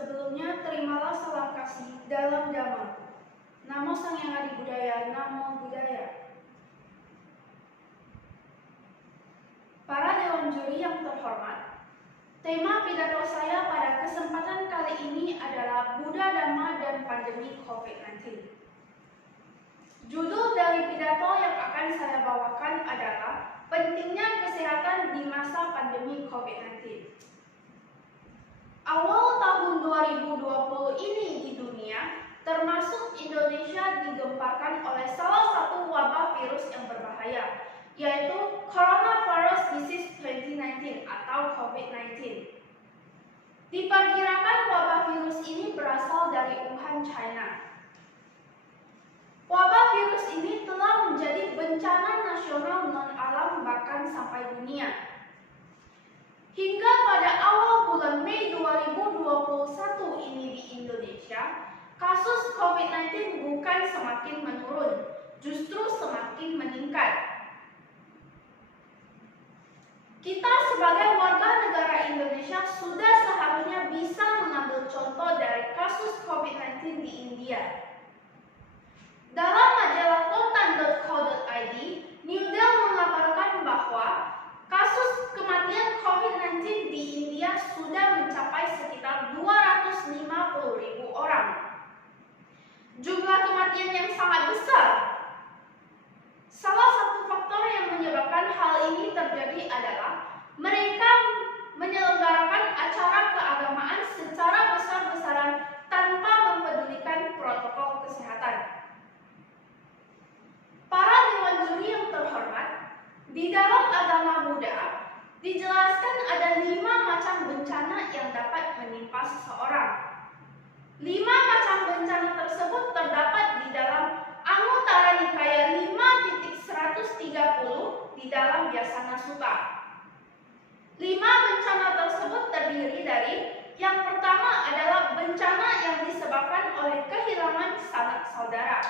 Sebelumnya, terimalah salam kasih dalam Dhamma. Namo Sang Hyang Adi Budaya, Namo Buddhaya. Para Dewan Juri yang terhormat, tema pidato saya pada kesempatan kali ini adalah Buddha, Dhamma, dan Pandemi COVID-19. Judul dari pidato yang akan saya bawakan adalah pentingnya kesehatan di masa pandemi COVID-19. Awal tahun 2020 ini di dunia, termasuk Indonesia, digemparkan oleh salah satu wabah virus yang berbahaya, yaitu Coronavirus Disease 2019 atau COVID-19. Diperkirakan wabah virus ini berasal dari Wuhan, China. Wabah virus ini telah menjadi bencana nasional non-alam bahkan sampai dunia. Hingga pada awal bulan Mei 2021 ini di Indonesia, kasus COVID-19 bukan semakin menurun, justru semakin meningkat. Kita sebagai warga negara Indonesia sudah seharusnya bisa mengambil contoh dari kasus COVID-19 di India. Dalam majalah kontan.co.id, New Delhi mengabarkan bahwa kasus kematian COVID-19 di India sudah mencapai sekitar 250.000 orang. Jumlah kematian yang sangat besar. Salah satu faktor yang menyebabkan hal ini terjadi adalah mereka menyelenggarakan acara keagamaan secara besar-besaran tanpa mempedulikan protokol kesehatan. Para Dewan Juri yang terhormat, di dalam agama Buddha dijelaskan ada 5 macam bencana yang dapat menimpa seseorang. 5 macam bencana tersebut terdapat di dalam Anguttara Nikaya 5.130 di dalam Vyasana Sutta. 5 bencana tersebut terdiri dari yang pertama adalah bencana yang disebabkan oleh kehilangan sanak saudara.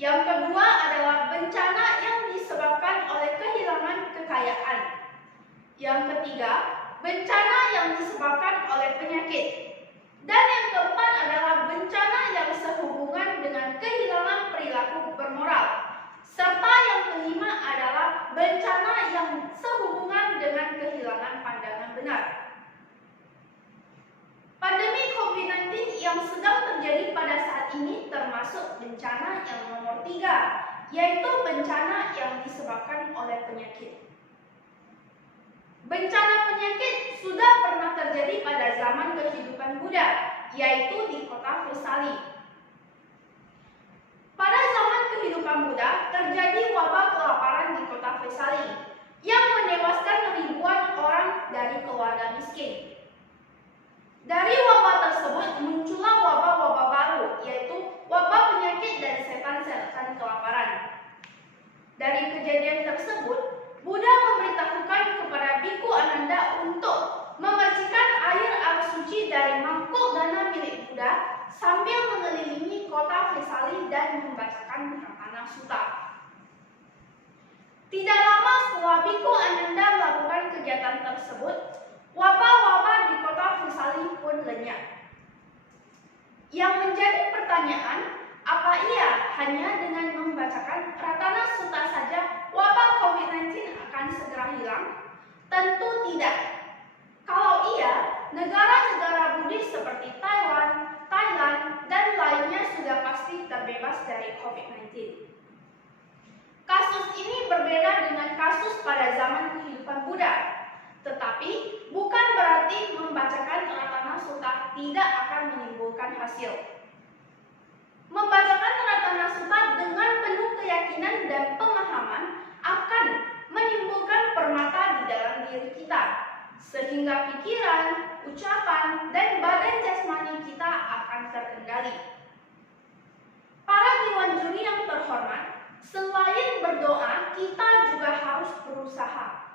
Yang kedua adalah bencana yang disebabkan oleh kehilangan kekayaan. Yang ketiga, bencana yang disebabkan oleh penyakit. Dan yang keempat adalah bencana yang sehubungan dengan kehilangan perilaku bermoral. Serta yang kelima adalah bencana yang sehubungan dengan kehilangan pandangan benar. Pandemi COVID-19 yang sedang terjadi pada saat ini termasuk bencana yang nomor 3, yaitu bencana yang disebabkan oleh penyakit. Bencana penyakit sudah pernah terjadi pada zaman kehidupan Buddha, yaitu di kota Vesali. Pada zaman kehidupan Buddha, terjadi wabah kelaparan di kota Vesali yang menewaskan ribuan orang dari keluarga miskin. Dari wabah tersebut muncullah wabah-wabah baru, yaitu wabah penyakit dan setan-setan kelaparan. Dari kejadian tersebut, Buddha memberitahukan kepada Biku Ananda untuk membersihkan air suci dari mangkuk dana milik Buddha sambil mengelilingi kota Vesali dan membacakan Ratana Sutta. Tidak lama setelah Biku Ananda melakukan kegiatan tersebut, wabah-wabah di kota Vesali pun lenyap. Yang menjadi pertanyaan, apa iya hanya dengan membacakan Ratana Sutta saja wabah COVID-19 akan segera hilang? Tentu tidak. Kalau iya, negara-negara Buddhis seperti Taiwan, Thailand, dan lainnya sudah pasti terbebas dari COVID-19. Kasus ini berbeda dengan kasus pada zaman kehidupan Buddha. Tetapi bukan berarti membacakan Ratana Sutta tidak akan menimbulkan hasil. Membacakan Ratana Sutta dengan penuh keyakinan dan pemahaman akan menimbulkan permata di dalam diri kita, sehingga pikiran, ucapan, dan badan jasmani kita akan terkendali. Para Dewan Juri yang terhormat, selain berdoa, kita juga harus berusaha.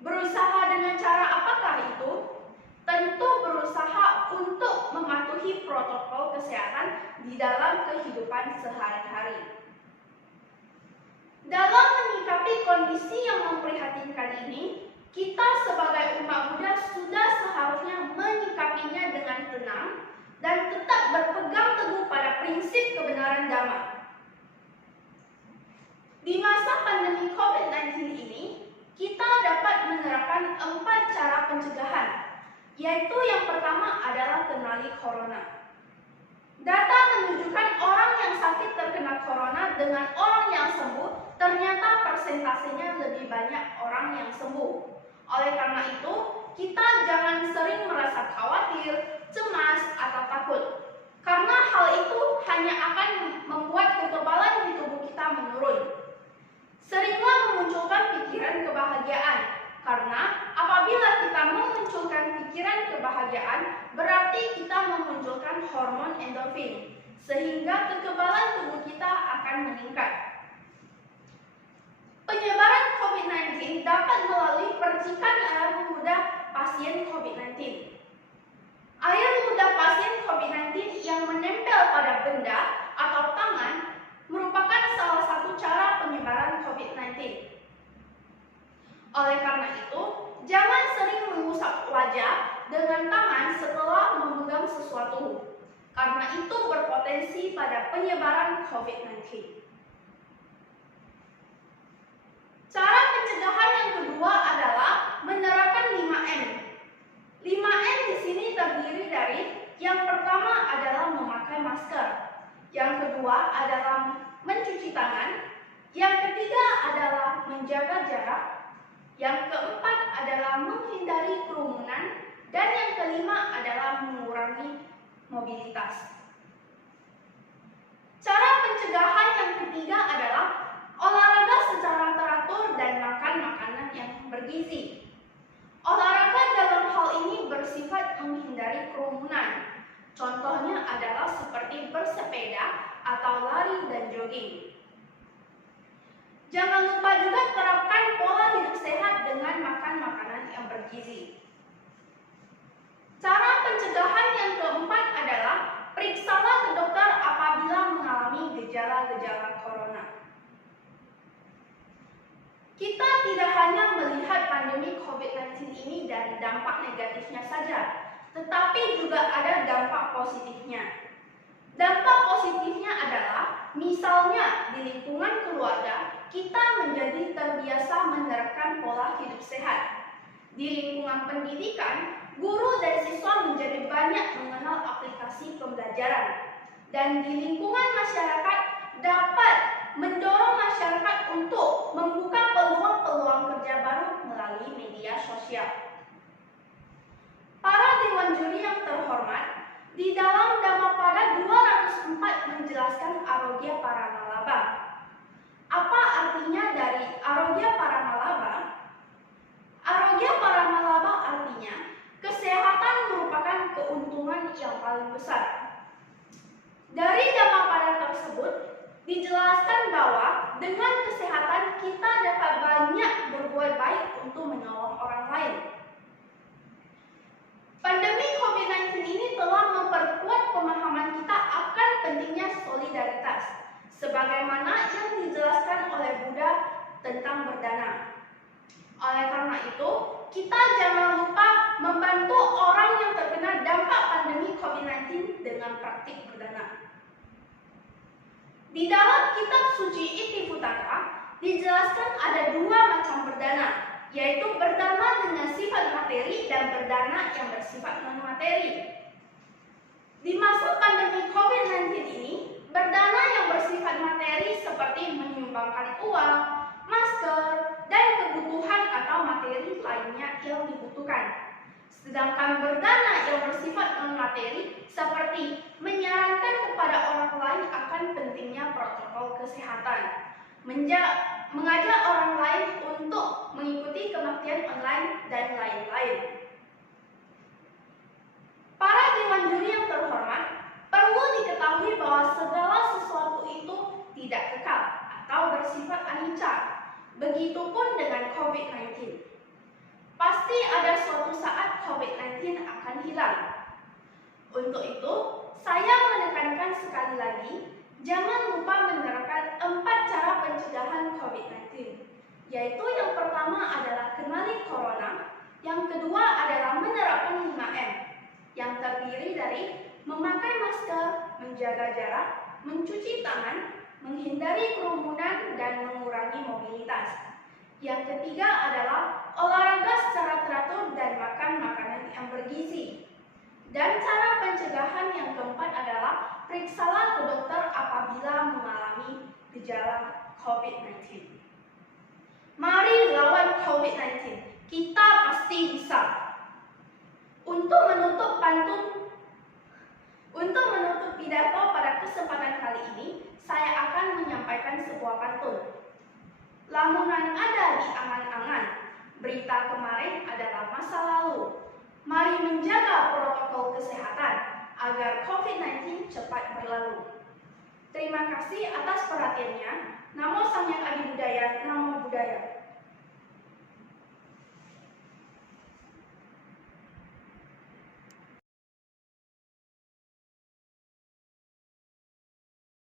Berusaha dengan cara apakah itu? Tentu berusaha untuk mematuhi protokol kesehatan di dalam kehidupan sehari-hari. Dalam menyikapi kondisi yang memprihatinkan ini, kita sebagai umat Buddha sudah seharusnya menyikapinya dengan tenang mengerjakan 4 cara pencegahan, yaitu yang pertama adalah kenali corona. Data menunjukkan orang yang sakit terkena corona dengan orang yang sembuh, ternyata persentasenya lebih banyak orang yang sembuh. Oleh karena itu, kita jangan sering merasa khawatir, cemas, atau takut. Karena hal itu hanya akan membuat kekebalan di tubuh kita menurun. Seringlah memunculkan pikiran kebahagiaan, karena apabila kita memunculkan pikiran kebahagiaan, berarti kita memunculkan hormon endorfin, sehingga kekebalan tubuh kita akan meningkat. Penyebaran COVID-19 dapat melalui percikan air ludah pasien COVID-19. Air ludah pasien COVID-19 yang menempel pada benda atau tangan merupakan salah satu cara penyebaran COVID-19. Oleh karena itu, jangan sering mengusap wajah dengan tangan setelah memegang sesuatu, karena itu berpotensi pada penyebaran COVID-19. Cara pencegahan yang kedua adalah menerapkan 5M. 5M di sini terdiri dari yang pertama adalah memakai masker, yang kedua adalah mencuci tangan, yang ketiga adalah menjaga jarak, yang keempat adalah menghindari kerumunan, dan yang kelima adalah mengurangi mobilitas. Cara pencegahan yang ketiga adalah olahraga secara teratur dan makan makanan yang bergizi. Olahraga dalam hal ini bersifat menghindari kerumunan. Contohnya adalah seperti bersepeda atau lari dan jogging. Jangan lupa juga terapkan pola hidup sehat dengan makan makanan yang bergizi. Cara pencegahan yang keempat adalah periksalah ke dokter apabila mengalami gejala-gejala corona. Kita tidak hanya melihat pandemi COVID-19 ini dari dampak negatifnya saja, tetapi juga ada dampak positifnya. Dampak positifnya adalah, misalnya di lingkungan keluarga, kita menjadi terbiasa menerapkan pola hidup sehat. Di lingkungan pendidikan, guru dan siswa menjadi banyak mengenal aplikasi pembelajaran. Dan di lingkungan masyarakat dapat mendorong masyarakat untuk membuka peluang-peluang kerja baru melalui media sosial. Para dewan juri yang terhormat, di dalam Dhammapada 204 menjelaskan Arogya Paramalabha. Apa artinya dari Arogya Paramalabha? Arogya Paramalabha artinya kesehatan merupakan keuntungan yang paling besar. Dari Dhammapada tersebut dijelaskan bahwa dengan kesehatan kita dapat banyak berbuat baik untuk menolong orang lain. Pandemi COVID-19 ini telah memperkuat pemahaman kita akan pentingnya solidaritas, sebagaimana yang dijelaskan oleh Buddha tentang berdana. Oleh karena itu, kita jangan lupa membantu orang yang terkena dampak pandemi COVID-19 dengan praktik berdana. Di dalam kitab suci Itiputaka dijelaskan ada 2 macam berdana, yaitu berdana dengan sifat materi dan berdana yang bersifat non-materi. Di masa pandemi COVID-19 ini, berdana yang bersifat materi seperti menyumbangkan uang, masker, dan kebutuhan atau materi lainnya yang dibutuhkan. Sedangkan berdana yang bersifat non-materi seperti menyarankan kepada orang lain akan pentingnya protokol kesehatan, mengajak orang lain untuk mengikuti kebaktian online, dan lain-lain. Para dewan juri yang terhormat, perlu diketahui bahwa segala sesuatu itu tidak kekal atau bersifat anicca. Begitupun dengan COVID-19. Pasti ada suatu saat COVID-19 akan hilang. Untuk itu, saya menekankan sekali lagi, jangan lupa menerapkan 4 cara pencegahan COVID-19, yaitu yang pertama adalah kenali corona, yang kedua adalah menerapkan 5M, yang terdiri dari memakai masker, menjaga jarak, mencuci tangan, menghindari kerumunan, dan mengurangi mobilitas. Yang ketiga adalah olahraga secara teratur dan makan makanan yang bergizi. Dan cara pencegahan yang keempat adalah periksalah ke dokter apabila mengalami gejala COVID-19. Mari lawan COVID-19. Kita pasti bisa. Untuk menutup pidato pada kesempatan kali ini, saya akan menyampaikan sebuah pantun. Lamunan ada di angan-angan, berita kemarin adalah masa lalu. Mari menjaga protokol kesehatan agar COVID-19 cepat berlalu. Terima kasih atas perhatiannya. Namo Sang Hyang Adi Budaya, Namo Buddhaya.